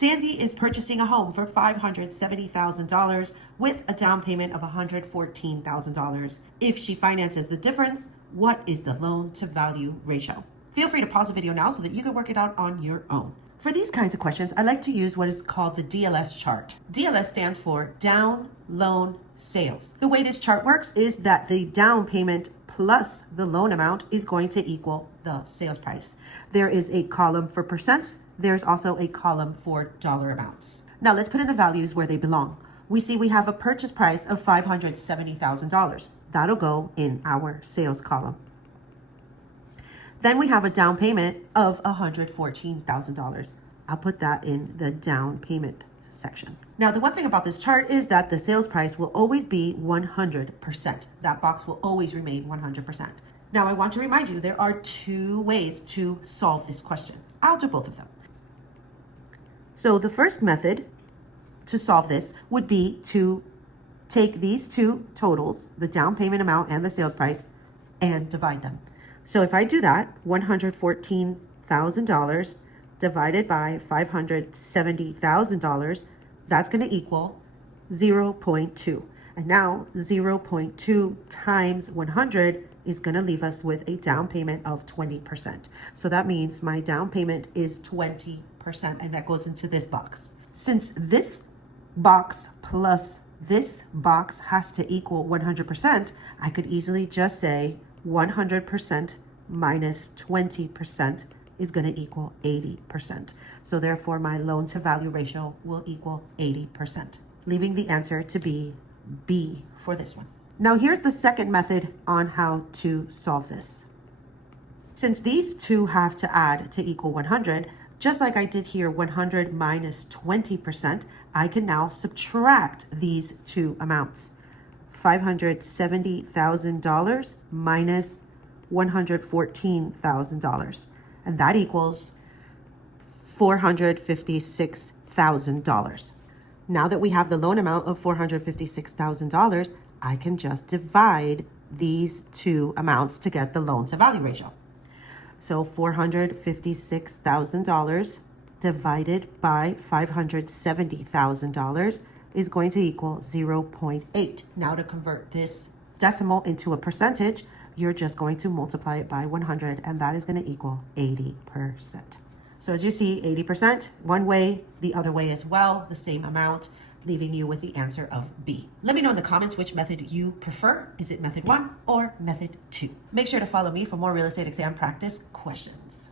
Sandy is purchasing a home for $570,000 with a down payment of $114,000. If she finances the difference, what is the loan to value ratio? Feel free to pause the video now so that you can work it out on your own. For these kinds of questions, I like to use what is called the DLS chart. DLS stands for Down, Loan, Sales. The way this chart works is that the down payment plus the loan amount is going to equal the sales price. There is a column for percents. There's also a column for dollar amounts. Now let's put in the values where they belong. We see we have a purchase price of $570,000. That'll go in our sales column. Then we have a down payment of $114,000. I'll put that in the down payment section. Now, the one thing about this chart is that the sales price will always be 100%. That box will always remain 100%. Now, I want to remind you, there are two ways to solve this question. I'll do both of them. So the first method to solve this would be to take these two totals, the down payment amount and the sales price, and divide them. So if I do that, $114,000 divided by $570,000, that's going to equal 0.2. And now 0.2 times 100 is going to leave us with a down payment of 20%. So that means my down payment is 20%, and that goes into this box. Since this box plus this box has to equal 100%, I could easily just say 100% minus 20% is going to equal 80%. So therefore, my loan to value ratio will equal 80%, leaving the answer to be B for this one. Now here's the second method on how to solve this. Since these two have to add to equal 100, just like I did here, 100 minus 20%, I can now subtract these two amounts. $570,000 minus $114,000. And that equals $456,000. Now that we have the loan amount of $456,000, I can just divide these two amounts to get the loan to value ratio. So $456,000 divided by $570,000 is going to equal 0.8. Now to convert this decimal into a percentage, you're just going to multiply it by 100, and that is going to equal 80%. So as you see, 80% one way, the other way as well, the same amount, leaving you with the answer of B. Let me know in the comments which method you prefer. Is it method 1 or method 2? Make sure to follow me for more real estate exam practice questions.